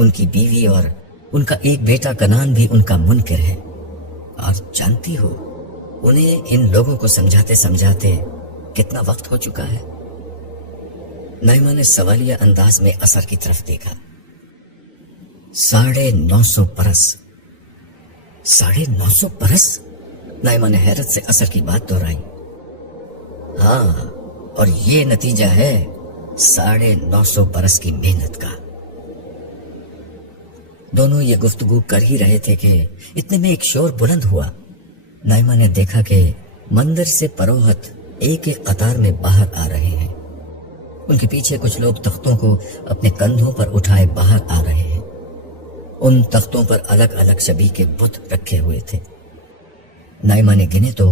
ان کی بیوی اور ان کا ایک بیٹا کنان بھی ان کا منکر ہے، اور جانتی ہو انہیں ان لوگوں کو سمجھاتے سمجھاتے کتنا وقت ہو چکا ہے؟ نائمہ نے سوالیہ انداز میں اثر کی طرف دیکھا۔ 950 برس۔ 950 برس؟ نائمہ نے حیرت سے اثر کی بات دہرائی۔ ہاں، اور یہ نتیجہ ہے 950 برس کی محنت کا۔ دونوں یہ گفتگو کر ہی رہے تھے کہ اتنے میں ایک شور بلند ہوا۔ نائمہ نے دیکھا کہ مندر سے پروہت ایک ایک قطار میں باہر آ رہے ہیں۔ ان کے پیچھے کچھ لوگ تختوں کو اپنے کندھوں پر اٹھائے باہر آ رہے ہیں۔ ان تختوں پر الگ الگ شبیہ کے بت رکھے ہوئے تھے۔ نائمہ نے گنے تو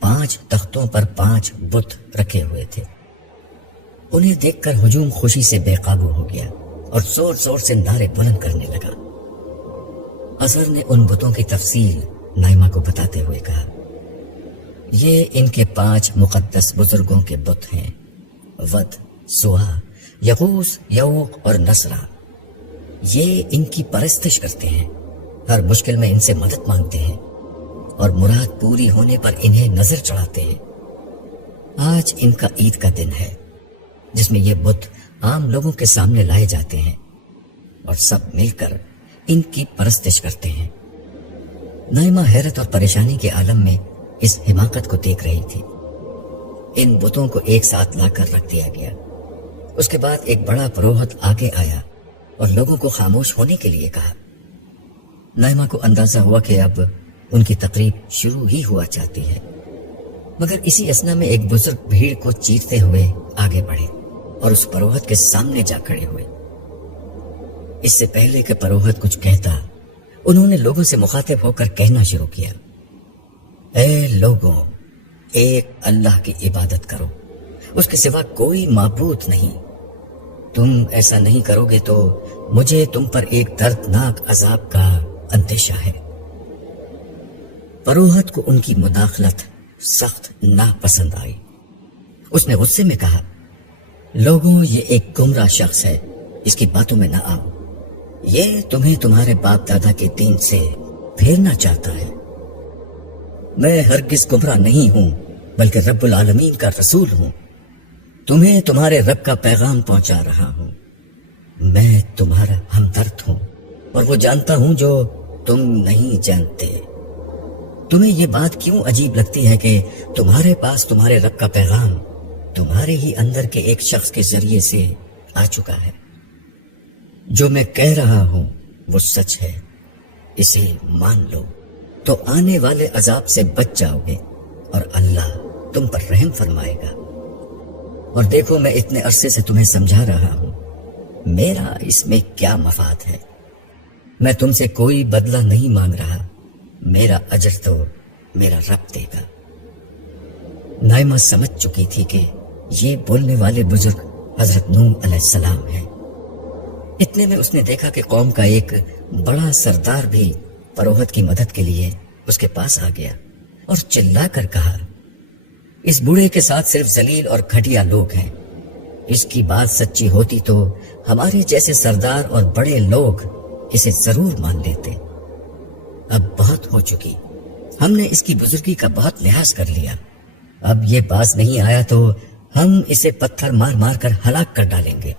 5 تختوں پر 5 بت رکھے ہوئے تھے۔ انہیں دیکھ کر ہجوم خوشی سے بے قابو ہو گیا اور زور زور سے نعرے بلند کرنے لگا۔ اظہر نے ان بتوں کی تفصیل نائمہ کو بتاتے ہوئے کہا، یہ ان کے 5 مقدس بزرگوں کے بت ہیں، ود، سوا، یغوث، یعوق اور نصرہ۔ یہ ان کی پرستش کرتے ہیں، ہر مشکل میں ان سے مدد مانگتے ہیں اور مراد پوری ہونے پر انہیں نظر چڑھاتے ہیں۔ آج ان کا عید کا دن ہے جس میں یہ بت عام لوگوں کے سامنے لائے جاتے ہیں اور سب مل کر ان کی پرستش کرتے ہیں۔ نائمہ حیرت اور پریشانی کے عالم میں اس حماقت کو دیکھ رہی تھی۔ ان بتوں کو ایک ساتھ لا کر رکھ دیا گیا۔ اس کے بعد ایک بڑا پروہت آگے آیا اور لوگوں کو خاموش ہونے کے لیے کہا۔ نائمہ کو اندازہ ہوا کہ اب ان کی تقریب شروع ہی ہوا چاہتی ہے، مگر اسی اثنا میں ایک بزرگ بھیڑ کو چیرتے ہوئے آگے بڑھے اور اس پروہت کے سامنے جا کھڑے ہوئے۔ اس سے پہلے کہ پروہت کچھ کہتا، انہوں نے لوگوں سے مخاطب ہو کر کہنا شروع کیا، اے لوگوں، ایک اللہ کی عبادت کرو، اس کے سوا کوئی معبود نہیں۔ تم ایسا نہیں کرو گے تو مجھے تم پر ایک دردناک عذاب کا اندیشہ ہے۔ پروہت کو ان کی مداخلت سخت ناپسند آئی۔ اس نے غصے میں کہا، لوگوں، یہ ایک گمراہ شخص ہے، اس کی باتوں میں نہ آؤ۔ یہ تمہیں تمہارے باپ دادا کے دین سے پھیرنا چاہتا ہے۔ میں ہرگز گمراہ نہیں ہوں، بلکہ رب العالمین کا رسول ہوں۔ تمہیں تمہارے رب کا پیغام پہنچا رہا ہوں۔ میں تمہارا ہمدرد ہوں اور وہ جانتا ہوں جو تم نہیں جانتے۔ تمہیں یہ بات کیوں عجیب لگتی ہے کہ تمہارے پاس تمہارے رب کا پیغام تمہارے ہی اندر کے ایک شخص کے ذریعے سے آ چکا ہے؟ جو میں کہہ رہا ہوں وہ سچ ہے، اسے مان لو تو آنے والے عذاب سے بچ جاؤ گے اور اللہ تم پر رحم فرمائے گا۔ اور دیکھو، میں اتنے عرصے سے تمہیں سمجھا رہا ہوں، میرا اس میں کیا مفاد ہے؟ میں تم سے کوئی بدلہ نہیں مانگ رہا، میرا اجر تو میرا رب دے گا۔ نائمہ سمجھ چکی تھی کہ یہ بولنے والے بزرگ حضرت نوح علیہ السلام ہیں۔ اتنے میں اس نے دیکھا کہ قوم کا ایک بڑا سردار بھی پروہت کی مدد کے لیے اس کے پاس آ گیا اور چلا کر کہا، اس بوڑھے کے ساتھ صرف ذلیل اور گھٹیا لوگ ہیں۔ اس کی بات سچی ہوتی تو ہمارے جیسے سردار اور بڑے لوگ اسے ضرور مان لیتے۔ اب بہت ہو چکی، ہم نے اس کی بزرگی کا بہت لحاظ کر لیا۔ اب یہ باز نہیں آیا تو ہم اسے پتھر مار مار کر ہلاک کر ڈالیں گے۔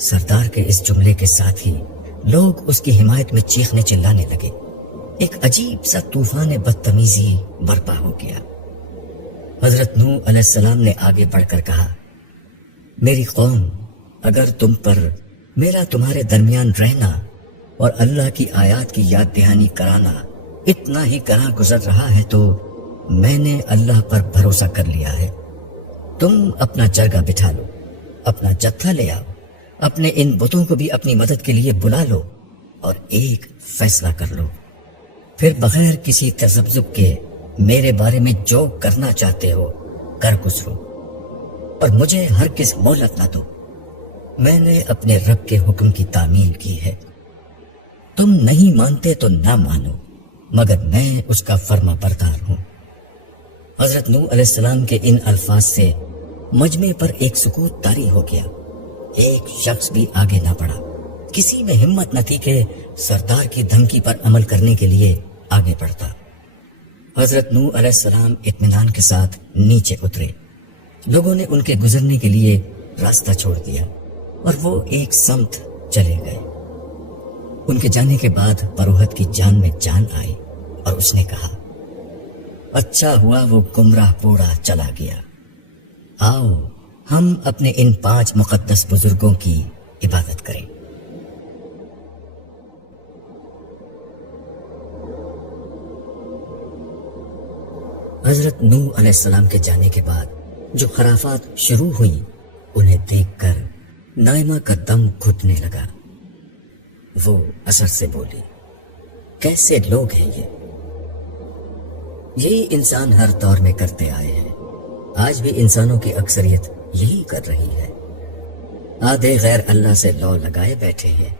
سردار کے اس جملے کے ساتھ ہی لوگ اس کی حمایت میں چیخنے چلانے لگے۔ ایک عجیب سا طوفان بدتمیزی برپا ہو گیا۔ حضرت نوح علیہ السلام نے آگے بڑھ کر کہا، میری قوم، اگر تم پر میرا تمہارے درمیان رہنا اور اللہ کی آیات کی یاد دہانی کرانا اتنا ہی کرا گزر رہا ہے تو میں نے اللہ پر بھروسہ کر لیا ہے۔ تم اپنا جرگہ بٹھا لو، اپنا جتھا لے آؤ، اپنے ان بتوں کو بھی اپنی مدد کے لیے بلا لو اور ایک فیصلہ کر لو۔ پھر بغیر کسی تذبذب کے میرے بارے میں جو کرنا چاہتے ہو کر گزرو اور مجھے ہرگز مہلت نہ دو۔ میں نے اپنے رب کے حکم کی تعمیل کی ہے۔ تم نہیں مانتے تو نہ مانو، مگر میں اس کا فرما بردار ہوں۔ حضرت نوح علیہ السلام کے ان الفاظ سے مجمع پر ایک سکوت طاری ہو گیا۔ ایک شخص بھی آگے نہ بڑھا، کسی میں ہمت نہ تھی کہ سردار کی دھمکی پر عمل کرنے کے لیے آگے بڑھتا۔ حضرت نوح علیہ السلام اطمینان کے ساتھ نیچے اترے۔ لوگوں نے ان کے گزرنے کے لیے راستہ چھوڑ دیا اور وہ ایک سمت چلے گئے۔ ان کے جانے کے بعد پروہت کی جان میں جان آئی اور اس نے کہا، اچھا ہوا وہ گمراہ پوڑا چلا گیا۔ آؤ ہم اپنے ان 5 مقدس بزرگوں کی عبادت کریں۔ حضرت نوح علیہ السلام کے جانے کے بعد جو خرافات شروع ہوئی انہیں دیکھ کر نائمہ کا دم گھٹنے لگا۔ وہ اثر سے بولی، کیسے لوگ ہیں یہ؟ یہی انسان ہر دور میں کرتے آئے ہیں، آج بھی انسانوں کی اکثریت یہی کر رہی ہے۔ آدھے غیر اللہ سے لو لگائے بیٹھے ہیں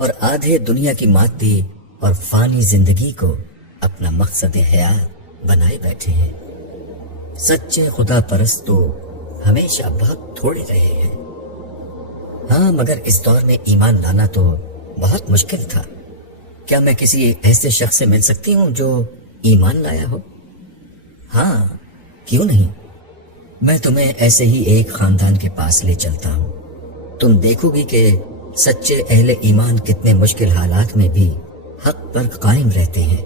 اور آدھے دنیا کی مادی اور فانی زندگی کو اپنا مقصد حیات بنائے بیٹھے ہیں۔ سچے خدا پرست تو ہمیشہ بہت تھوڑے رہے ہیں۔ ہاں، مگر اس دور میں ایمان لانا تو بہت مشکل تھا۔ کیا میں کسی ایسے شخص سے مل سکتی ہوں جو ایمان لایا ہو؟ ہاں، کیوں نہیں؟ میں تمہیں ایسے ہی ایک خاندان کے پاس لے چلتا ہوں۔ تم دیکھو گی کہ سچے اہل ایمان کتنے مشکل حالات میں بھی حق پر قائم رہتے ہیں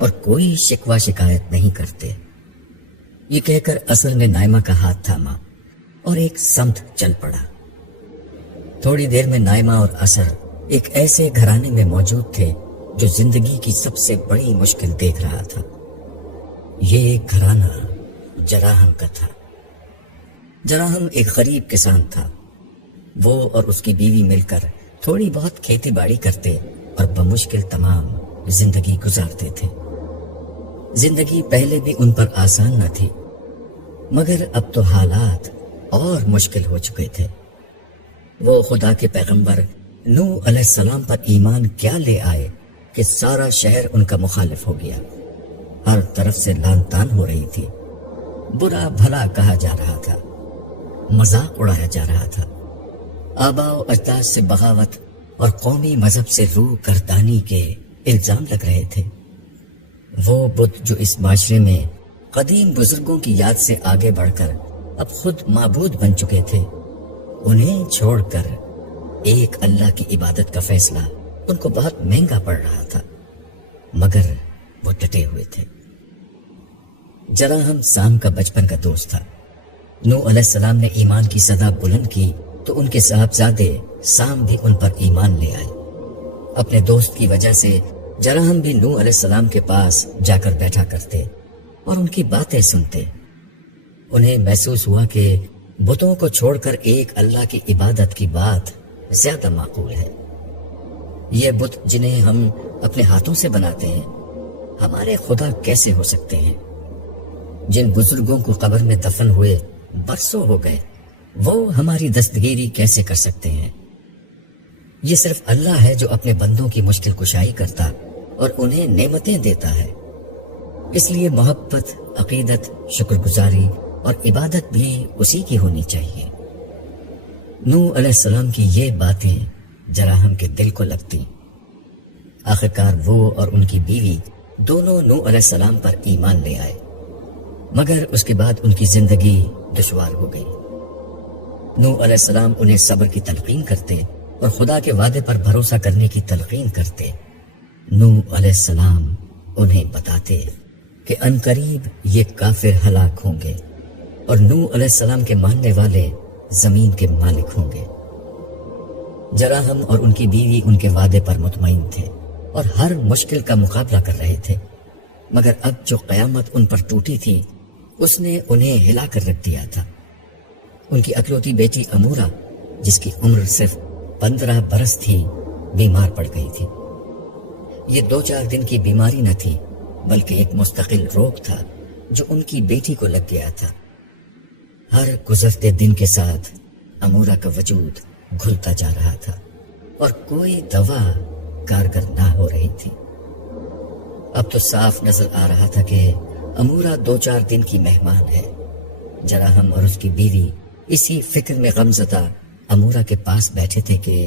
اور کوئی شکوہ شکایت نہیں کرتے۔ یہ کہہ کر اصل نے نائمہ کا ہاتھ تھاما اور ایک سمت چل پڑا۔ تھوڑی دیر میں نائمہ اور اثر ایک ایسے گھرانے میں موجود تھے جو زندگی کی سب سے بڑی مشکل دیکھ رہا تھا۔ یہ ایک گھرانہ جراحم کا تھا۔ جراحم ایک غریب کسان تھا۔ وہ اور اس کی بیوی مل کر تھوڑی بہت کھیتی باڑی کرتے اور بمشکل تمام زندگی گزارتے تھے۔ زندگی پہلے بھی ان پر آسان نہ تھی، مگر اب تو حالات اور مشکل ہو چکے تھے۔ وہ خدا کے پیغمبر نوح علیہ السلام پر ایمان کیا لے آئے کہ سارا شہر ان کا مخالف ہو گیا۔ ہر طرف سے لان تان ہو رہی تھی، برا بھلا کہا جا رہا تھا، مذاق اڑایا جا رہا تھا۔ آباء و اجداد سے بغاوت اور قومی مذہب سے روح گردانی کے الزام لگ رہے تھے۔ وہ بت جو اس معاشرے میں قدیم بزرگوں کی یاد سے آگے بڑھ کر اب خود معبود بن چکے تھے، انہیں چھوڑ کر ایک اللہ کی عبادت کا فیصلہ ان کو بہت مہنگا پڑ رہا تھا، مگر وہ ڈٹے ہوئے تھے۔ جراحم سام کا بچپن کا دوست تھا۔ نوح علیہ السلام نے ایمان کی صدا بلند کی تو ان کے صاحبزادے سام بھی ان پر ایمان لے آئے۔ اپنے دوست کی وجہ سے جراحم بھی نوح علیہ السلام کے پاس جا کر بیٹھا کرتے اور ان کی باتیں سنتے۔ انہیں محسوس ہوا کہ بتوں کو چھوڑ کر ایک اللہ کی عبادت کی بات زیادہ معقول ہے۔ یہ بت جنہیں ہم اپنے ہاتھوں سے بناتے ہیں ہمارے خدا کیسے ہو سکتے ہیں؟ جن بزرگوں کو قبر میں دفن ہوئے برسوں ہو گئے وہ ہماری دستگیری کیسے کر سکتے ہیں؟ یہ صرف اللہ ہے جو اپنے بندوں کی مشکل کشائی کرتا اور انہیں نعمتیں دیتا ہے۔ اس لیے محبت، عقیدت، شکر گزاری اور عبادت بھی اسی کی ہونی چاہیے۔ نوح علیہ السلام کی یہ باتیں جراحم کے دل کو لگتی۔ آخرکار وہ اور ان کی بیوی دونوں نوح علیہ السلام پر ایمان لے آئے، مگر اس کے بعد ان کی زندگی دشوار ہو گئی۔ نوح علیہ السلام انہیں صبر کی تلقین کرتے اور خدا کے وعدے پر بھروسہ کرنے کی تلقین کرتے۔ نوح علیہ السلام انہیں بتاتے کہ عنقریب یہ کافر ہلاک ہوں گے اور نوح علیہ السلام کے ماننے والے زمین کے مالک ہوں گے۔ جراحم اور ان کی بیوی ان کے وعدے پر مطمئن تھے اور ہر مشکل کا مقابلہ کر رہے تھے، مگر اب جو قیامت ان پر ٹوٹی تھی اس نے انہیں ہلا کر رکھ دیا تھا۔ ان کی اکلوتی بیٹی امورا، جس کی عمر صرف 15 برس تھی، بیمار پڑ گئی تھی۔ یہ 2-4 دن کی بیماری نہ تھی بلکہ ایک مستقل روگ تھا جو ان کی بیٹی کو لگ گیا تھا۔ ہر گزرتے دن کے ساتھ امورا کا وجود گھلتا جا رہا تھا اور کوئی دوا کارگر نہ ہو رہی تھی۔ اب تو صاف نظر آ رہا تھا کہ امورا 2-4 دن کی مہمان ہے۔ جراحم اور اس کی بیوی اسی فکر میں غمزدہ امورا کے پاس بیٹھے تھے کہ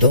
2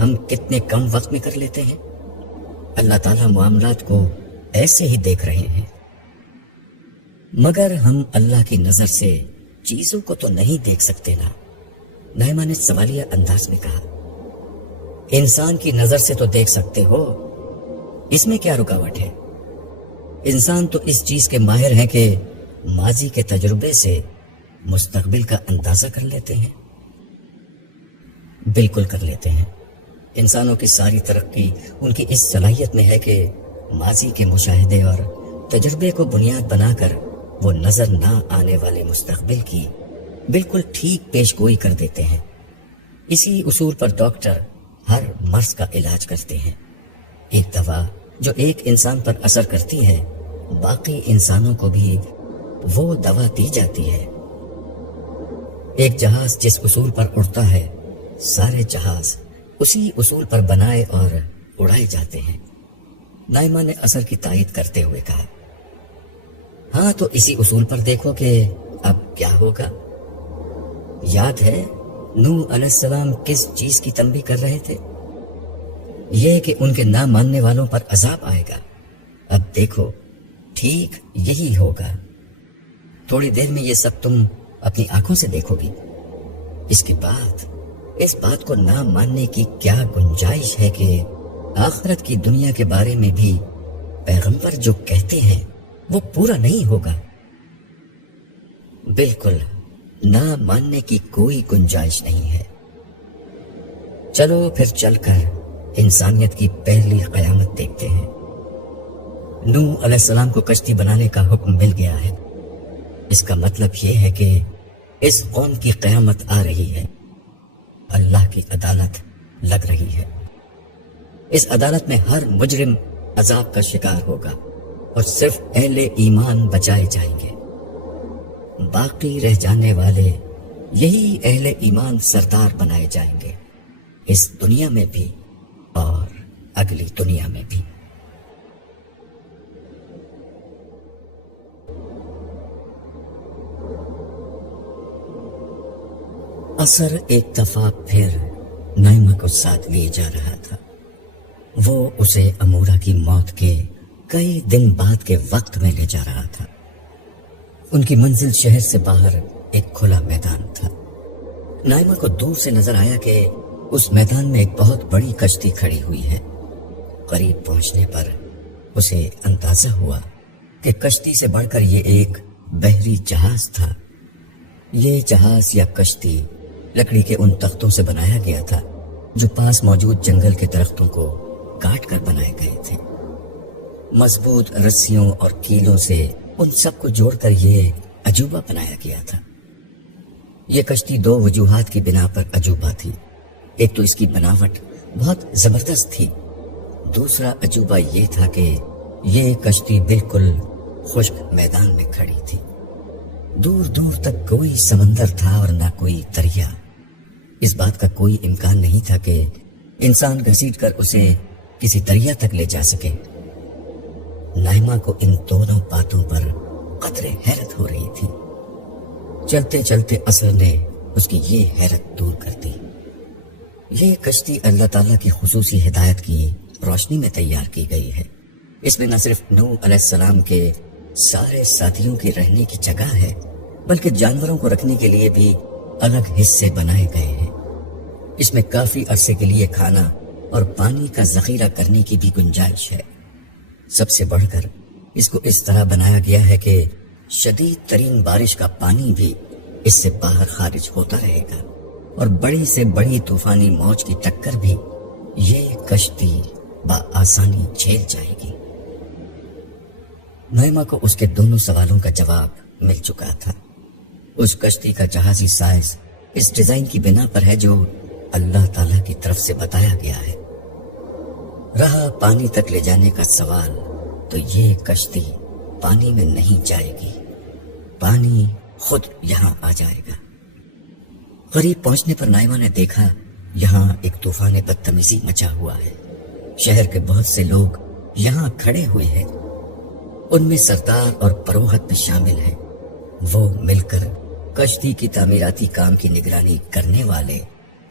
ہم کتنے کم وقت میں کر لیتے ہیں۔ اللہ تعالیٰ معاملات کو ایسے ہی دیکھ رہے ہیں، مگر ہم اللہ کی نظر سے چیزوں کو تو نہیں دیکھ سکتے نا۔ نائمہ نے سوالیہ انداز میں کہا، انسان کی نظر سے تو دیکھ سکتے ہو، اس میں کیا رکاوٹ ہے؟ انسان تو اس چیز کے ماہر ہیں کہ ماضی کے تجربے سے مستقبل کا اندازہ کر لیتے ہیں۔ بالکل کر لیتے ہیں۔ انسانوں کی ساری ترقی ان کی اس صلاحیت میں ہے کہ ماضی کے مشاہدے اور تجربے کو بنیاد بنا کر وہ نظر نہ آنے والے مستقبل کی بالکل ٹھیک پیش گوئی کر دیتے ہیں۔ اسی اصول پر ڈاکٹر ہر مرض کا علاج کرتے ہیں۔ ایک دوا جو ایک انسان پر اثر کرتی ہے، باقی انسانوں کو بھی وہ دوا دی جاتی ہے۔ ایک جہاز جس اصول پر اڑتا ہے، سارے جہاز اسی اصول پر بنائے اور اڑائے جاتے ہیں۔ نائمہ نے اثر کی تائید کرتے ہوئے کہا، ہاں تو اسی اصول پر دیکھو کہ اب کیا ہوگا۔ یاد ہے نوح علیہ السلام کس چیز کی تنبیہ کر رہے تھے؟ یہ کہ ان کے نہ ماننے والوں پر عذاب آئے گا۔ اب دیکھو ٹھیک یہی ہوگا۔ تھوڑی دیر میں یہ سب تم اپنی آنکھوں سے دیکھو گی۔ اس کے بعد اس بات کو نہ ماننے کی کیا گنجائش ہے کہ آخرت کی دنیا کے بارے میں بھی پیغمبر جو کہتے ہیں وہ پورا نہیں ہوگا؟ بالکل نہ ماننے کی کوئی گنجائش نہیں ہے۔ چلو پھر چل کر انسانیت کی پہلی قیامت دیکھتے ہیں۔ نوح علیہ السلام کو کشتی بنانے کا حکم مل گیا ہے۔ اس کا مطلب یہ ہے کہ اس قوم کی قیامت آ رہی ہے۔ اللہ کی عدالت لگ رہی ہے۔ اس عدالت میں ہر مجرم عذاب کا شکار ہوگا اور صرف اہل ایمان بچائے جائیں گے۔ باقی رہ جانے والے یہی اہل ایمان سردار بنائے جائیں گے، اس دنیا میں بھی اور اگلی دنیا میں بھی۔ اثر ایک دفعہ پھر نائمہ کو ساتھ لیے جا رہا تھا۔ وہ اسے امورہ کی موت کے کئی دن بعد کے وقت میں لے جا رہا تھا۔ ان کی منزل شہر سے باہر ایک کھلا میدان تھا۔ نائمہ کو دور سے نظر آیا کہ اس میدان میں ایک بہت بڑی کشتی کھڑی ہوئی ہے۔ قریب پہنچنے پر اسے اندازہ ہوا کہ کشتی سے بڑھ کر یہ ایک بحری جہاز تھا۔ یہ جہاز یا کشتی لکڑی کے ان تختوں سے بنایا گیا تھا جو پاس موجود جنگل کے درختوں کو کاٹ کر بنائے گئے تھے۔ مضبوط رسیوں اور کیلوں سے ان سب کو جوڑ کر یہ عجوبہ بنایا گیا تھا۔ یہ کشتی دو وجوہات کی بنا پر عجوبہ تھی۔ ایک تو اس کی بناوٹ بہت زبردست تھی، دوسرا عجوبہ یہ تھا کہ یہ کشتی بالکل خشک میدان میں کھڑی تھی۔ دور دور تک کوئی سمندر تھا اور نہ کوئی دریا۔ اس بات کا کوئی امکان نہیں تھا کہ انسان گھسیٹ کر اسے کسی دریا تک لے جا سکے۔ نائمہ کو ان دونوں باتوں پر قدرے حیرت ہو رہی تھی۔ چلتے چلتے اثر نے اس کی یہ حیرت دور کر دی۔ یہ کشتی اللہ تعالیٰ کی خصوصی ہدایت کی روشنی میں تیار کی گئی ہے۔ اس میں نہ صرف نوح علیہ السلام کے سارے ساتھیوں کے رہنے کی جگہ ہے، بلکہ جانوروں کو رکھنے کے لیے بھی الگ حصے بنائے گئے ہیں۔ اس میں کافی عرصے کے لیے کھانا اور پانی کا ذخیرہ کرنے کی بھی گنجائش ہے۔ سب سے بڑھ کر اس کو اس طرح بنایا گیا ہے کہ شدید ترین بارش کا پانی بھی اس سے باہر خارج ہوتا رہے گا، اور بڑی سے بڑی طوفانی موج کی ٹکر بھی یہ کشتی بآسانی جھیل جائے گی۔ نائمہ کو اس کے دونوں سوالوں کا جواب مل چکا تھا۔ اس کشتی کا جہازی سائز اس ڈیزائن کی بنا پر ہے جو اللہ تعالیٰ کی طرف سے بتایا گیا ہے۔ رہا پانی تک لے جانے کا سوال، تو یہ کشتی پانی میں نہیں جائے گی، پانی خود یہاں آ جائے گا۔ قریب پہنچنے پر نائمہ نے دیکھا یہاں ایک طوفان بدتمیزی مچا ہوا ہے۔ شہر کے بہت سے لوگ یہاں کھڑے ہوئے ہیں، ان میں سردار اور پروہت بھی شامل ہیں۔ وہ مل کر کشتی کی تعمیراتی کام کی نگرانی کرنے والے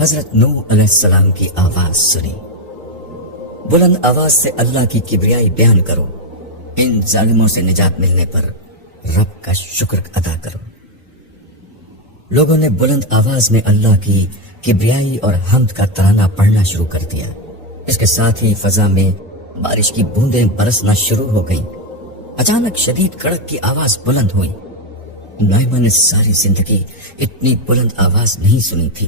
حضرت نوح علیہ السلام کی آواز سنی، بلند آواز سے اللہ کی کبریائی بیان کرو، ان ظالموں سے نجات ملنے پر رب کا شکر ادا کرو۔ لوگوں نے بلند آواز میں اللہ کی کبریائی اور حمد کا ترانہ پڑھنا شروع کر دیا۔ اس کے ساتھ ہی فضا میں بارش کی بوندیں برسنا شروع ہو گئیں۔ اچانک شدید کڑک کی آواز بلند ہوئی۔ نائمہ نے ساری زندگی اتنی بلند آواز نہیں سنی تھی۔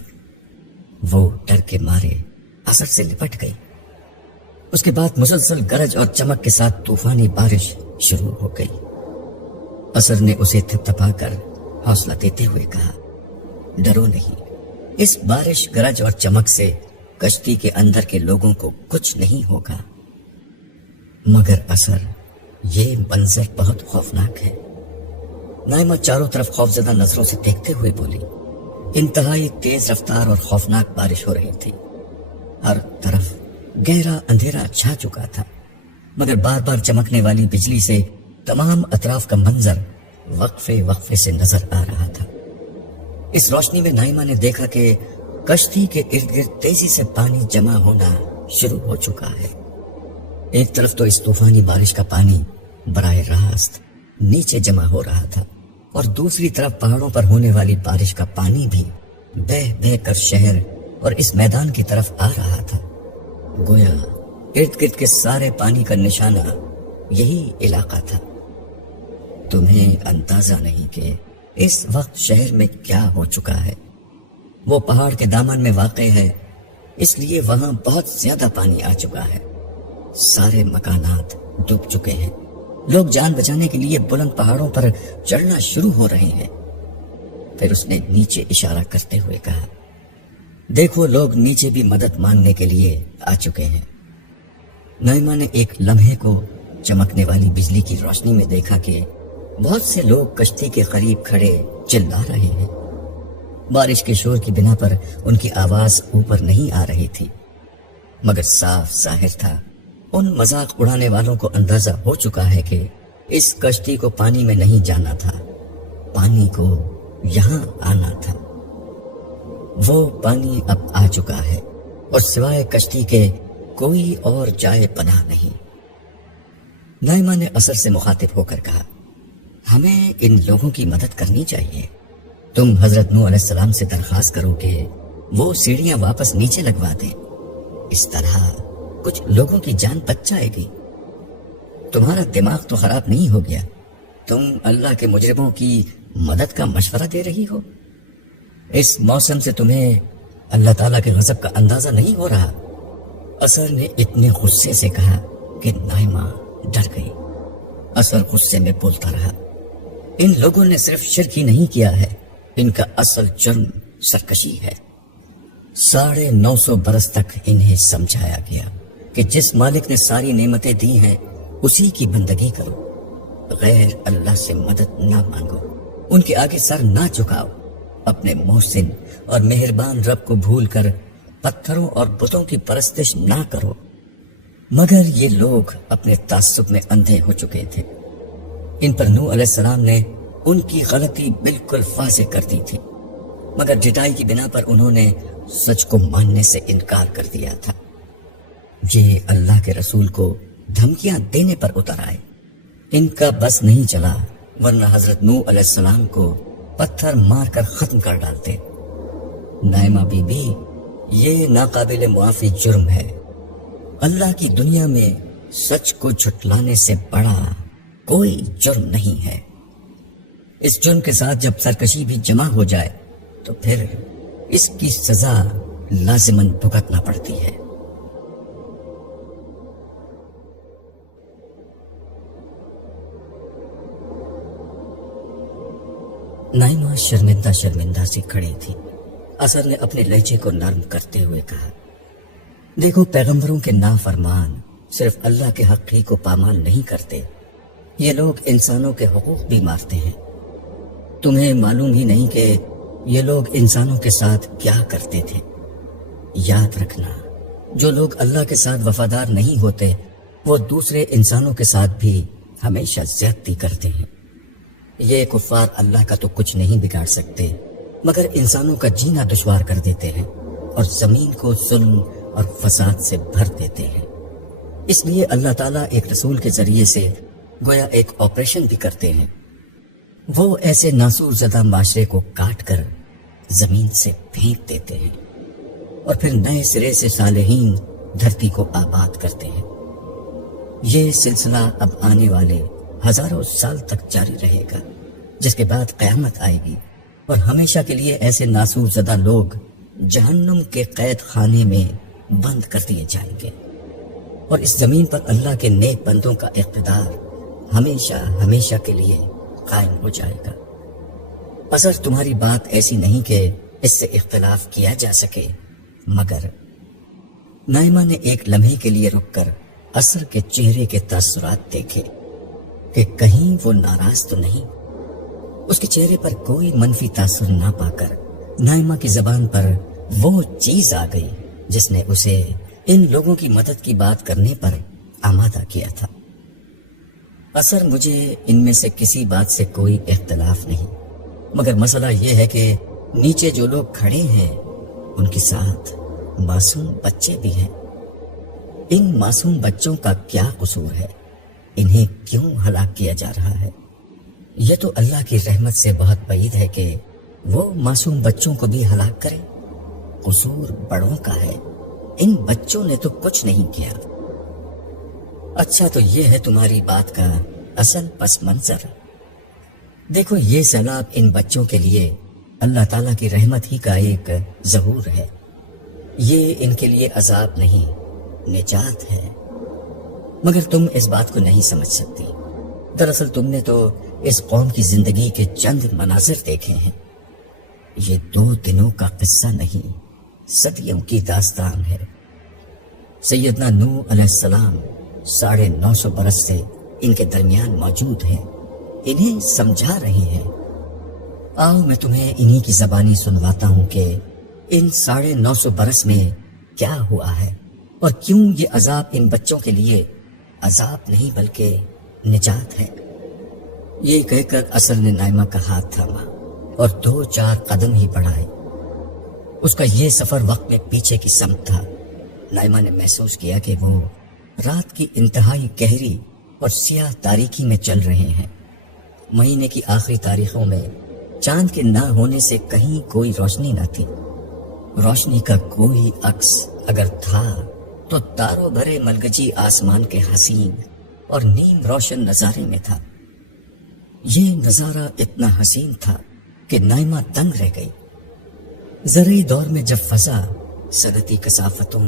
وہ ڈر کے مارے اثر سے لپٹ گئی۔ اس کے بعد مسلسل گرج اور چمک کے ساتھ طوفانی بارش شروع ہو گئی۔ اثر نے اسے تھپتھپا کر حوصلہ دیتے ہوئے کہا، ڈرو نہیں، اس بارش گرج اور چمک سے کشتی کے اندر کے لوگوں کو کچھ نہیں ہوگا۔ مگر اثر، یہ منظر بہت خوفناک ہے۔ نائمہ چاروں طرف خوفزدہ نظروں سے دیکھتے ہوئے بولی۔ انتہائی تیز رفتار اور خوفناک بارش ہو رہی تھی۔ ہر طرف گہرا اندھیرا چھا چکا تھا، مگر بار بار چمکنے والی بجلی سے تمام اطراف کا منظر وقفے وقفے سے نظر آ رہا تھا۔ اس روشنی میں نائمہ نے دیکھا کہ کشتی کے ارد گرد تیزی سے پانی جمع ہونا شروع ہو چکا ہے۔ ایک طرف تو اس طوفانی بارش کا پانی براہ راست نیچے جمع ہو رہا تھا، اور دوسری طرف پہاڑوں پر ہونے والی بارش کا پانی بھی بہہ بہہ کر شہر اور اس میدان کی طرف آ رہا تھا۔ گویا ارد گرد کے سارے پانی کا نشانہ یہی علاقہ تھا۔ تمہیں اندازہ نہیں کہ اس وقت شہر میں کیا ہو چکا ہے۔ وہ پہاڑ کے دامن میں واقع ہے، اس لیے وہاں بہت زیادہ پانی آ چکا ہے۔ سارے مکانات ڈوب چکے ہیں۔ لوگ جان بچانے کے لیے بلند پہاڑوں پر چڑھنا شروع ہو رہے ہیں۔ پھر اس نے نیچے اشارہ کرتے ہوئے کہا، دیکھو لوگ نیچے بھی مدد مانگنے کے لیے آ چکے ہیں۔ نائمہ نے ایک لمحے کو چمکنے والی بجلی کی روشنی میں دیکھا کہ بہت سے لوگ کشتی کے قریب کھڑے چلا رہے ہیں۔ بارش کے شور کی بنا پر ان کی آواز اوپر نہیں آ رہی تھی، مگر صاف ظاہر تھا ان مذاق اڑانے والوں کو اندازہ ہو چکا ہے کہ اس کشتی کو پانی میں نہیں جانا تھا، پانی کو یہاں آنا تھا۔ وہ پانی اب آ چکا ہے اور سوائے کشتی کے کوئی اور جائے پناہ نہیں۔ نائمہ نے اثر سے مخاطب ہو کر کہا، ہمیں ان لوگوں کی مدد کرنی چاہیے۔ تم حضرت نوح علیہ السلام سے درخواست کرو کہ وہ سیڑھیاں واپس نیچے لگوا دیں، اس طرح کچھ لوگوں کی جان بچ جائے گی۔ تمہارا دماغ تو خراب نہیں ہو گیا؟ تم اللہ کے مجرموں کی مدد کا مشورہ دے رہی ہو؟ اس موسم سے تمہیں اللہ تعالیٰ کے غضب کا اندازہ نہیں ہو رہا؟ اثر نے اتنے غصے سے کہا کہ نائمہ ڈر گئی۔ اثر غصے میں بولتا رہا، ان لوگوں نے صرف شرک ہی نہیں کیا ہے، ان کا اصل جرم سرکشی ہے۔ 950 برس تک انہیں سمجھایا گیا کہ جس مالک نے ساری نعمتیں دی ہیں اسی کی بندگی کرو، غیر اللہ سے مدد نہ مانگو، ان کے آگے سر نہ جھکاؤ، اپنے محسن اور مہربان رب کو بھول کر پتھروں اور بتوں کی پرستش نہ کرو۔ مگر یہ لوگ اپنے تعصب میں اندھے ہو چکے تھے۔ ان پر نوح علیہ السلام نے ان کی غلطی بالکل واضح کر دی تھی، مگر جٹائی کی بنا پر انہوں نے سچ کو ماننے سے انکار کر دیا تھا۔ یہ اللہ کے رسول کو دھمکیاں دینے پر اتر آئے۔ ان کا بس نہیں چلا، ورنہ حضرت نوح علیہ السلام کو پتھر مار کر ختم کر ڈالتے۔ نائمہ بی بی، یہ ناقابل معافی جرم ہے۔ اللہ کی دنیا میں سچ کو جھٹلانے سے بڑا کوئی جرم نہیں ہے۔ اس جرم کے ساتھ جب سرکشی بھی جمع ہو جائے تو پھر اس کی سزا لازماً بھگتنا پڑتی ہے۔ نائمہ شرمندہ شرمندہ سی کھڑی تھی۔ اثر نے اپنے لہجے کو نرم کرتے ہوئے کہا، دیکھو پیغمبروں کے نافرمان صرف اللہ کے حق ہی کو پامال نہیں کرتے، یہ لوگ انسانوں کے حقوق بھی مارتے ہیں۔ تمہیں معلوم ہی نہیں کہ یہ لوگ انسانوں کے ساتھ کیا کرتے تھے۔ یاد رکھنا، جو لوگ اللہ کے ساتھ وفادار نہیں ہوتے وہ دوسرے انسانوں کے ساتھ بھی ہمیشہ زیادتی کرتے ہیں۔ یہ کفار اللہ کا تو کچھ نہیں بگاڑ سکتے، مگر انسانوں کا جینا دشوار کر دیتے ہیں اور زمین کو ظلم اور فساد سے بھر دیتے ہیں۔ اس لیے اللہ تعالیٰ ایک رسول کے ذریعے سے گویا ایک آپریشن بھی کرتے ہیں۔ وہ ایسے ناسور زدہ معاشرے کو کاٹ کر زمین سے پھینک دیتے ہیں اور پھر نئے سرے سے صالحین دھرتی کو آباد کرتے ہیں۔ یہ سلسلہ اب آنے والے ہزاروں سال تک جاری رہے گا، جس کے بعد قیامت آئے گی اور ہمیشہ کے لیے ایسے ناسور زدہ لوگ جہنم کے قید خانے میں بند کر دیے جائیں گے، اور اس زمین پر اللہ کے نیک بندوں کا اقتدار ہمیشہ ہمیشہ کے لیے قائم ہو جائے گا۔ اصل تمہاری بات ایسی نہیں کہ اس سے اختلاف کیا جا سکے، مگر نائمہ نے ایک لمحے کے لیے رک کر اثر کے چہرے کے تاثرات دیکھے کہ کہیں وہ ناراض تو نہیں۔ اس کے چہرے پر کوئی منفی تاثر نہ پا کر نائمہ کی زبان پر وہ چیز آ گئی جس نے اسے ان لوگوں کی مدد کی بات کرنے پر آمادہ کیا تھا۔ اثر مجھے ان میں سے کسی بات سے کوئی اختلاف نہیں، مگر مسئلہ یہ ہے کہ نیچے جو لوگ کھڑے ہیں ان کے ساتھ معصوم بچے بھی ہیں۔ ان معصوم بچوں کا کیا قصور ہے؟ انہیں کیوں ہلاک کیا جا رہا ہے؟ یہ تو اللہ کی رحمت سے بہت بعید ہے کہ وہ معصوم بچوں کو بھی ہلاک کرے۔ قصور بڑوں کا ہے، ان بچوں نے تو کچھ نہیں کیا۔ اچھا تو یہ ہے تمہاری بات کا اصل پس منظر۔ دیکھو یہ سیلاب ان بچوں کے لیے اللہ تعالیٰ کی رحمت ہی کا ایک ظہور ہے، یہ ان کے لیے عذاب نہیں نجات ہے، مگر تم اس بات کو نہیں سمجھ سکتی۔ دراصل تم نے تو اس قوم کی زندگی کے چند مناظر دیکھے ہیں، یہ 2 دنوں کا قصہ نہیں، صدیوں کی داستان ہے۔ سیدنا نوح علیہ السلام 950 برس سے ان کے درمیان موجود ہیں، انہیں سمجھا رہے ہیں۔ آؤ میں تمہیں انہی کی زبانی سنواتا ہوں کہ ان 950 برس میں کیا ہوا ہے اور کیوں یہ عذاب ان بچوں کے لیے عذاب نہیں بلکہ نجات ہے۔ یہ کہہ کر اثر نے نائمہ کا ہاتھ تھاما اور 2-4 قدم ہی بڑھائے۔ اس کا یہ سفر وقت میں پیچھے کی سمت تھا۔ نائمہ نے محسوس کیا کہ وہ رات کی انتہائی گہری اور سیاہ تاریکی میں چل رہے ہیں۔ مہینے کی آخری تاریخوں میں چاند کے نہ ہونے سے کہیں کوئی روشنی نہ تھی۔ روشنی کا کوئی عکس اگر تھا تو تاروں بھرے ملگجی آسمان کے حسین اور نیم روشن نظارے میں تھا۔ یہ نظارہ اتنا حسین تھا کہ نائمہ دنگ رہ گئی۔ زرعی دور میں جب فضا صنعتی کثافتوں،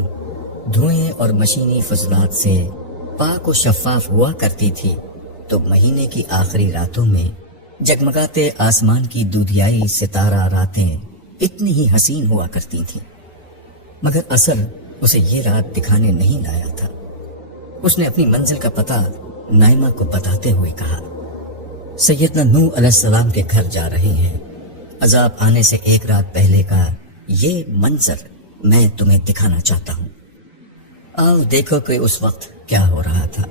دھوئیں اور مشینی فضلات سے پاک و شفاف ہوا کرتی تھی، تو مہینے کی آخری راتوں میں جگمگاتے آسمان کی دودھیائی ستارہ راتیں اتنی ہی حسین ہوا کرتی تھیں۔ مگر اثر اسے یہ رات دکھانے نہیں لایا تھا۔ اس نے اپنی منزل کا پتہ نائمہ کو بتاتے ہوئے کہا، سیدنا نوح علیہ السلام کے گھر جا رہے ہیں، عذاب آنے سے 1 رات پہلے کا یہ منظر میں تمہیں دکھانا چاہتا ہوں۔ آؤ دیکھو کہ اس وقت کیا ہو رہا تھا۔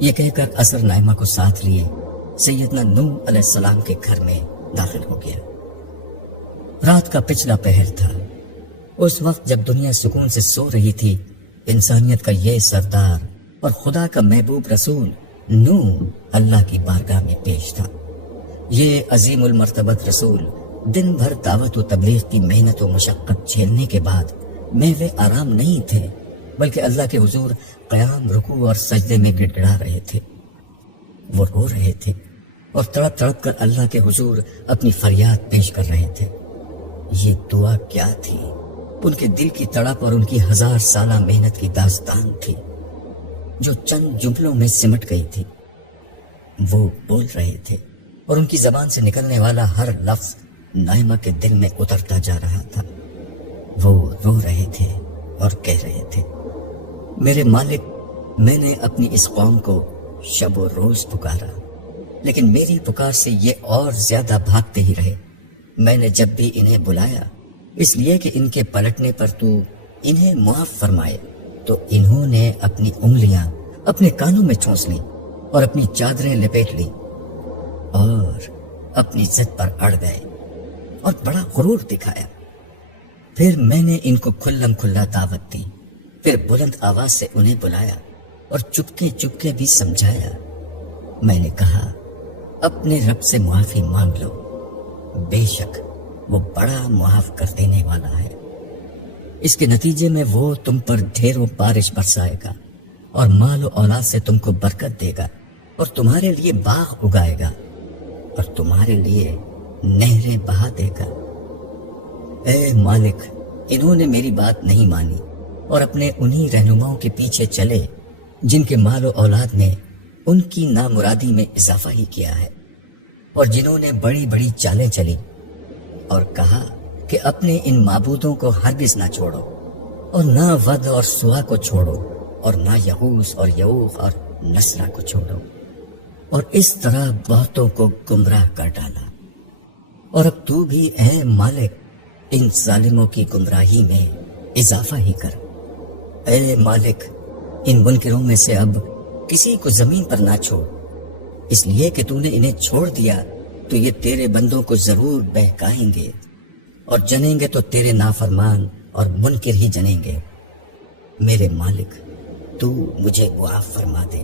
یہ کہہ کر اثر نائمہ کو ساتھ لیے سیدنا نوح علیہ السلام کے گھر میں داخل ہو گیا۔ رات کا پچھلا پہر تھا۔ اس وقت جب دنیا سکون سے سو رہی تھی، انسانیت کا یہ سردار اور خدا کا محبوب رسول نوح اللہ کی بارگاہ میں پیش تھا۔ یہ عظیم المرتبت رسول دن بھر دعوت و تبلیغ کی محنت و مشقت جھیلنے کے بعد محو آرام نہیں تھے، بلکہ اللہ کے حضور قیام، رکوع اور سجدے میں گڑ گڑا رہے تھے۔ وہ رو رہے تھے اور تڑپ تڑپ کر اللہ کے حضور اپنی فریاد پیش کر رہے تھے۔ یہ دعا کیا تھی؟ ان کے دل کی تڑپ اور ان کی 1000 سالہ محنت کی داستان تھی، جو چند جملوں میں سمٹ گئی تھی۔ وہ بول رہے تھے اور ان کی زبان سے نکلنے والا ہر لفظ نائمہ کے دل میں اترتا جا رہا تھا۔ وہ رو رہے تھے اور کہہ رہے تھے، میرے مالک، میں نے اپنی اس قوم کو شب و روز پکارا، لیکن میری پکار سے یہ اور زیادہ بھاگتے ہی رہے۔ میں نے جب بھی انہیں بلایا اس لیے کہ ان کے پلٹنے پر تو انہیں معاف فرمائے، تو انہوں نے اپنی انگلیاں اپنے کانوں میں ٹھونس لیں اور اپنی چادریں لپیٹ لیں اور اپنی ضد پر اڑ گئے اور بڑا غرور دکھایا۔ پھر میں نے ان کو کھلم کھلا دعوت دی، پھر بلند آواز سے انہیں بلایا اور چپکے چپکے بھی سمجھایا۔ میں نے کہا اپنے رب سے معافی مانگ لو، بے شک وہ بڑا معاف کر دینے والا ہے۔ اس کے نتیجے میں وہ تم پر ڈھیروں بارش برسائے گا اور مال و اولاد سے تم کو برکت دے گا، اور تمہارے لیے باغ اگائے گا اور تمہارے لیے نہریں بہا دے گا۔ اے مالک، انہوں نے میری بات نہیں مانی اور اپنے انہی رہنماؤں کے پیچھے چلے جن کے مال و اولاد نے ان کی نامرادی میں اضافہ ہی کیا ہے، اور جنہوں نے بڑی بڑی چالیں چلی اور کہا کہ اپنے ان معبودوں کو ہرگز نہ چھوڑو، اور نہ ود اور سوا کو چھوڑو، اور نہ یغوث اور یعوق اور نسرہ کو چھوڑو، اور اس طرح بہتوں کو گمراہ کر ڈالا۔ اور اب تو بھی اے مالک ان ظالموں کی گمراہی میں اضافہ ہی کر۔ اے مالک، ان منکروں میں سے اب کسی کو زمین پر نہ چھوڑ، اس لیے کہ تو نے انہیں چھوڑ دیا تو یہ تیرے بندوں کو ضرور بہکائیں گے، اور جنیں گے تو تیرے نافرمان اور منکر ہی جنیں گے۔ میرے مالک، تو مجھے معاف فرما دے،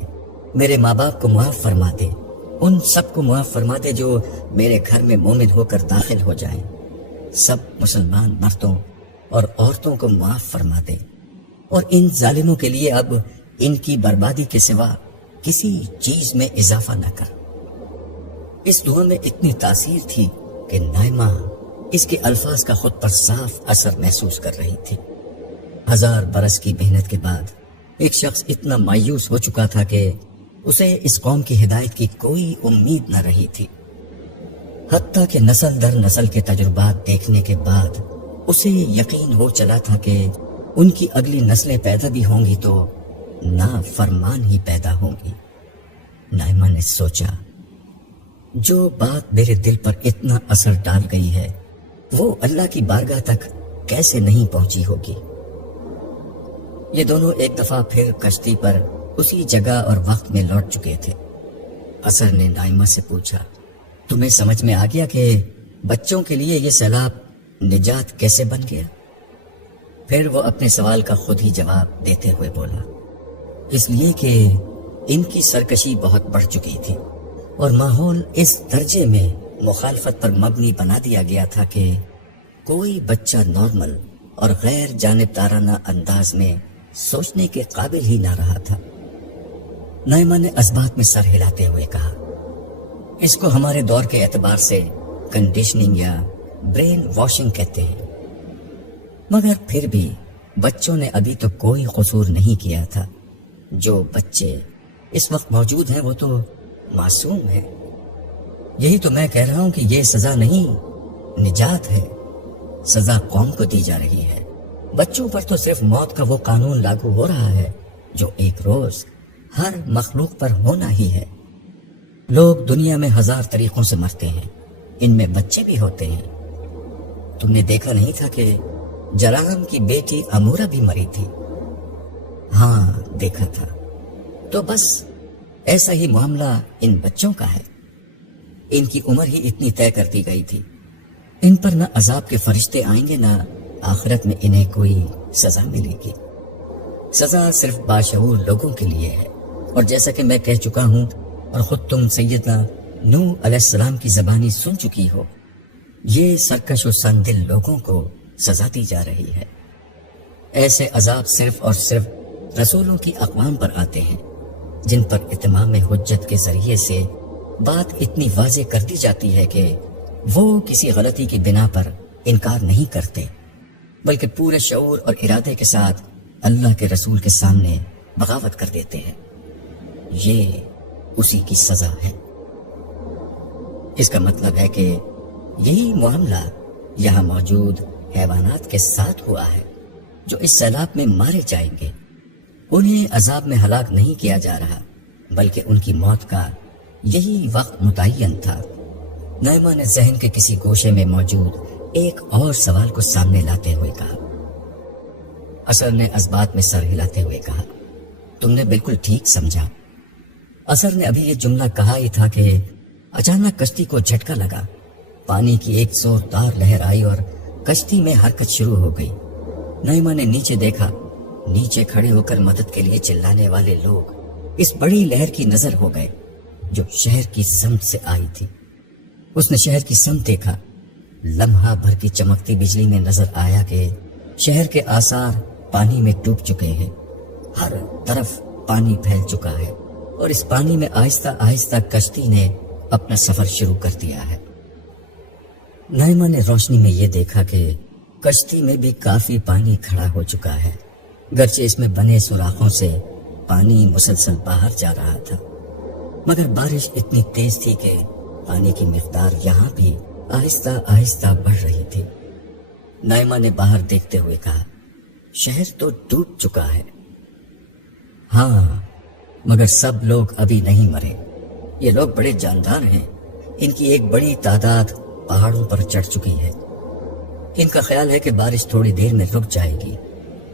میرے ماں باپ کو معاف فرما دے، ان سب کو معاف فرما دے جو میرے گھر میں مومن ہو کر داخل ہو جائیں، سب مسلمان مردوں اور عورتوں کو معاف فرما دے، اور ان ظالموں کے لیے اب ان کی بربادی کے سوا کسی چیز میں اضافہ نہ کر۔ اس دعا میں اتنی تاثیر تھی کہ نائمہ اس کے الفاظ کا خود پر صاف اثر محسوس کر رہی تھی۔ 1000 برس کی محنت کے بعد ایک شخص اتنا مایوس ہو چکا تھا کہ اسے اس قوم کی ہدایت کی کوئی امید نہ رہی تھی، حتیٰ کہ نسل در نسل کے تجربات دیکھنے کے بعد اسے یقین ہو چلا تھا کہ ان کی اگلی نسلیں پیدا بھی ہوں گی تو نافرمان ہی پیدا ہوں گی۔ نائمہ نے سوچا، جو بات میرے دل پر اتنا اثر ڈال گئی ہے وہ اللہ کی بارگاہ تک کیسے نہیں پہنچی ہوگی۔ یہ دونوں ایک دفعہ پھر کشتی پر اسی جگہ اور وقت میں لوٹ چکے تھے۔ اثر نے نائمہ سے پوچھا، تمہیں سمجھ میں آ گیا کہ بچوں کے لیے یہ سیلاب نجات کیسے بن گیا؟ پھر وہ اپنے سوال کا خود ہی جواب دیتے ہوئے بولا، اس لیے کہ ان کی سرکشی بہت بڑھ چکی تھی اور ماحول اس درجے میں مخالفت پر مبنی بنا دیا گیا تھا کہ کوئی بچہ نارمل اور غیر جانبدارانہ انداز میں سوچنے کے قابل ہی نہ رہا تھا۔ نائمہ نے اسبات میں سر ہلاتے ہوئے کہا، اس کو ہمارے دور کے اعتبار سے کنڈیشننگ یا برین واشنگ کہتے ہیں، مگر پھر بھی بچوں نے ابھی تو کوئی قصور نہیں کیا تھا۔ جو بچے اس وقت موجود ہیں وہ تو معصوم ہیں۔ یہی تو میں کہہ رہا ہوں کہ یہ سزا نہیں، نجات ہے۔ سزا قوم کو دی جا رہی ہے، بچوں پر تو صرف موت کا وہ قانون لاگو ہو رہا ہے جو ایک روز ہر مخلوق پر ہونا ہی ہے۔ لوگ دنیا میں 1000 طریقوں سے مرتے ہیں، ان میں بچے بھی ہوتے ہیں۔ تم نے دیکھا نہیں تھا کہ جرام کی بیٹی امورہ بھی مری تھی؟ ہاں دیکھا تھا۔ تو بس ایسا ہی معاملہ ان بچوں کا ہے، ان کی عمر ہی اتنی طے کر دی گئی تھی، ان پر نہ عذاب کے فرشتے آئیں گے نہ آخرت میں انہیں کوئی سزا ملے گی۔ سزا صرف باشعور لوگوں کے لیے ہے، اور جیسا کہ میں کہہ چکا ہوں اور خود تم سیدنا نوح علیہ السلام کی زبانی سن چکی ہو، یہ سرکش و سندل لوگوں کو سزا دی جا رہی ہے۔ ایسے عذاب صرف اور صرف رسولوں کی اقوام پر آتے ہیں جن پر اتمام حجت کے ذریعے سے بات اتنی واضح کر دی جاتی ہے کہ وہ کسی غلطی کی بنا پر انکار نہیں کرتے، بلکہ پورے شعور اور ارادے کے ساتھ اللہ کے رسول کے سامنے بغاوت کر دیتے ہیں۔ یہ اسی کی سزا ہے۔ اس کا مطلب ہے کہ یہی معاملہ یہاں موجود حیوانات کے ساتھ ہوا ہے جو اس سیلاب میں مارے جائیں گے۔ انہیں عذاب میں ہلاک نہیں کیا جا رہا، بلکہ ان کی موت کا یہی وقت متعین تھا۔ نائمہ نے ذہن کے کسی گوشے میں موجود ایک اور سوال کو سامنے لاتے ہوئے کہا۔ اثر نے اسبات میں سر ہلاتے ہوئے کہا، تم نے بالکل ٹھیک سمجھا۔ اثر نے ابھی یہ جملہ کہا ہی تھا کہ اچانک کشتی کو جھٹکا لگا، پانی کی ایک زوردار لہر آئی اور کشتی میں حرکت شروع ہو گئی۔ نائمہ نے نیچے دیکھا، نیچے کھڑے ہو کر مدد کے لیے چلانے والے لوگ اس بڑی لہر کی نظر ہو گئے جو شہر کی سمت سے آئی تھی۔ اس نے شہر کی سمت دیکھا، لمحہ بھر کی چمکتی بجلی میں نظر آیا کہ شہر کے آثار پانی میں ڈوب چکے ہیں، ہر طرف پانی پھیل چکا ہے اور اس پانی میں آہستہ آہستہ کشتی نے اپنا سفر شروع کر دیا ہے۔ نائمہ نے روشنی میں یہ دیکھا کہ کشتی میں بھی کافی پانی کھڑا ہو چکا ہے، گرچہ اس میں بنے سوراخوں سے پانی مسلسل باہر جا رہا تھا، مگر بارش اتنی تیز تھی کہ پانی کی مقدار یہاں بھی آہستہ آہستہ بڑھ رہی تھی۔ نائمہ نے باہر دیکھتے ہوئے کہا، شہر تو ڈوب چکا ہے۔ ہاں، مگر سب لوگ ابھی نہیں مرے، یہ لوگ بڑے جاندار ہیں، ان کی ایک بڑی تعداد پہاڑوں پر چڑھ چکی ہے۔ ان کا خیال ہے کہ بارش تھوڑی دیر میں رک جائے گی،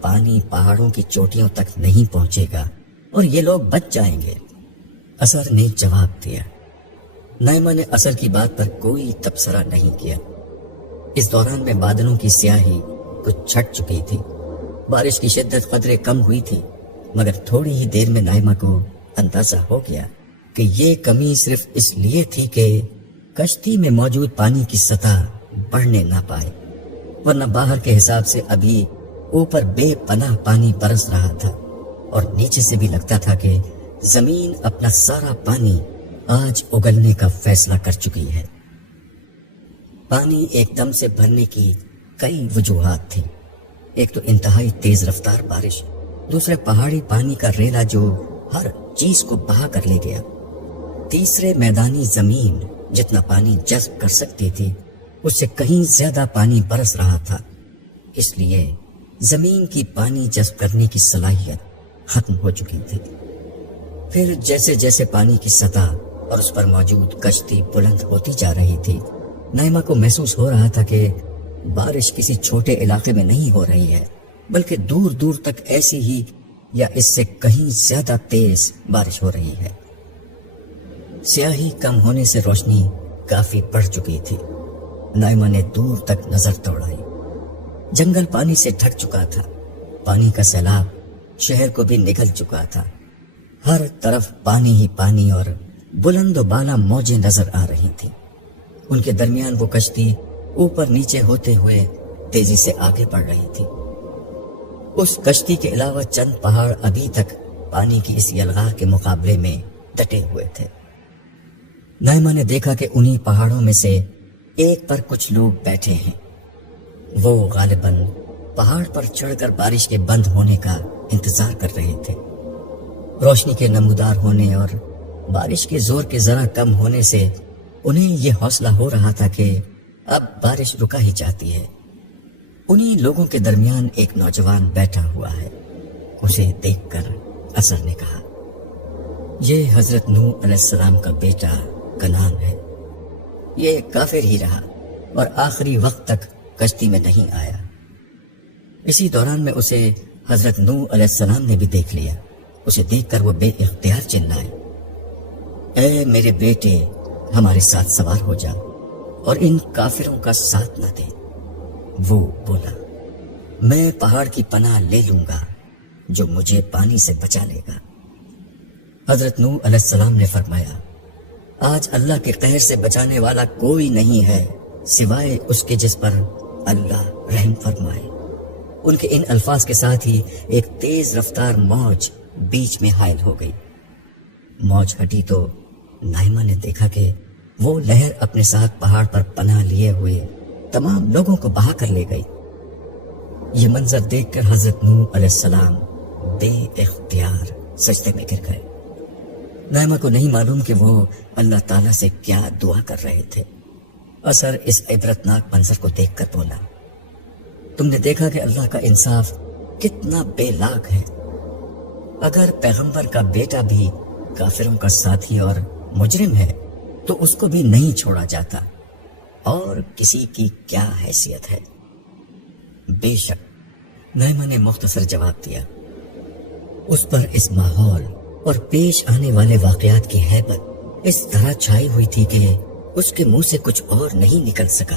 پانی پہاڑوں کی چوٹیوں تک نہیں پہنچے گا اور یہ لوگ بچ جائیں گے۔ اثر نے جواب دیا۔ نائمہ نے اثر کی بات پر کوئی تبصرہ نہیں کیا۔ اس دوران میں بادلوں کی سیاہی کچھ چھٹ چکی تھی، بارش کی شدت قدرے کم ہوئی تھی، مگر تھوڑی ہی دیر میں نائمہ کو اندازہ ہو گیا کہ یہ کمی صرف اس لیے تھی کہ کشتی میں موجود پانی کی سطح بڑھنے نہ پائے، ورنہ باہر کے حساب سے ابھی اوپر بے پناہ پانی برس رہا تھا اور نیچے سے بھی لگتا تھا کہ زمین اپنا سارا پانی آج اگلنے کا فیصلہ کر چکی ہے۔ پانی ایک دم سے بھرنے کی کئی وجوہات تھیں۔ ایک تو انتہائی تیز رفتار بارش، دوسرے پہاڑی پانی کا ریلا جو ہر چیز کو بہا کر لے گیا، تیسرے میدانی زمین جتنا پانی جذب کر سکتی تھی اس سے کہیں زیادہ پانی برس رہا تھا، اس لیے زمین کی پانی جذب کرنے کی صلاحیت ختم ہو چکی تھی۔ پھر جیسے جیسے پانی کی سطح اور اس پر موجود کشتی بلند ہوتی جا رہی تھی، نائمہ کو محسوس ہو رہا تھا کہ بارش کسی چھوٹے علاقے میں نہیں ہو رہی ہے، بلکہ دور دور تک ایسی ہی یا اس سے کہیں زیادہ تیز بارش ہو رہی ہے۔ سیاہی کم ہونے سے روشنی کافی بڑھ چکی تھی۔ نائمہ نے دور تک نظر دوڑائی۔ جنگل پانی سے ڈھک چکا تھا، پانی کا سیلاب شہر کو بھی نگل چکا تھا، ہر طرف پانی ہی پانی اور بلند و بالا موجیں نظر آ رہی تھیں۔ ان کے درمیان وہ کشتی اوپر نیچے ہوتے ہوئے تیزی سے آگے بڑھ رہی تھی۔ اس کشتی کے علاوہ چند پہاڑ ابھی تک پانی کی اس یلغار کے مقابلے میں ڈٹے ہوئے تھے۔ نائمہ نے دیکھا کہ انہی پہاڑوں میں سے ایک پر کچھ لوگ بیٹھے ہیں، وہ غالباً پہاڑ پر چڑھ کر بارش کے بند ہونے کا انتظار کر رہے تھے۔ روشنی کے نمودار ہونے اور بارش کے زور کے ذرا کم ہونے سے انہیں یہ حوصلہ ہو رہا تھا کہ اب بارش رکا ہی جاتی ہے۔ انہی لوگوں کے درمیان ایک نوجوان بیٹھا ہوا ہے۔ اسے دیکھ کر اثر نے کہا، یہ حضرت نوح علیہ السلام کا بیٹا کنعان ہے، یہ کافر ہی رہا اور آخری وقت تک کشتی میں نہیں آیا۔ اسی دوران میں اسے حضرت نوح علیہ السلام نے بھی دیکھ لیا۔ اسے دیکھ کر وہ بے اختیار چلائے، اے میرے بیٹے، ہمارے ساتھ سوار ہو جا اور ان کافروں کا ساتھ نہ دے۔ وہ بولا، میں پہاڑ کی پناہ لے لوں گا جو مجھے پانی سے بچا لے گا۔ حضرت نوح علیہ السلام نے فرمایا، آج اللہ کے قہر سے بچانے والا کوئی نہیں ہے سوائے اس کے جس پر اللہ رحم فرمائے۔ ان کے ان الفاظ کے ساتھ ہی ایک تیز رفتار موج بیچ میں حائل ہو گئی۔ موج ہٹی تو نائمہ نے دیکھا کہ وہ لہر اپنے ساتھ پہاڑ پر پناہ لیے ہوئے تمام لوگوں کو بہا کر لے گئی۔ یہ منظر دیکھ کر حضرت نوح علیہ السلام بے اختیار سجدے میں گر گئے۔ نائمہ کو نہیں معلوم کہ وہ اللہ تعالیٰ سے کیا دعا کر رہے تھے۔ اثر اس عبرتناک منظر کو دیکھ کر بولا، تم نے دیکھا کہ اللہ کا انصاف کتنا بے لاگ ہے۔ اگر پیغمبر کا بیٹا بھی کافروں کا ساتھی اور مجرم ہے تو اس کو بھی نہیں چھوڑا جاتا، اور کسی کی کیا حیثیت ہے۔ بے شک، نائمہ نے مختصر جواب دیا۔ اس پر اس ماحول اور پیش آنے والے واقعات کی ہیبت اس طرح چھائی ہوئی تھی کہ اس کے منہ سے کچھ اور نہیں نکل سکا۔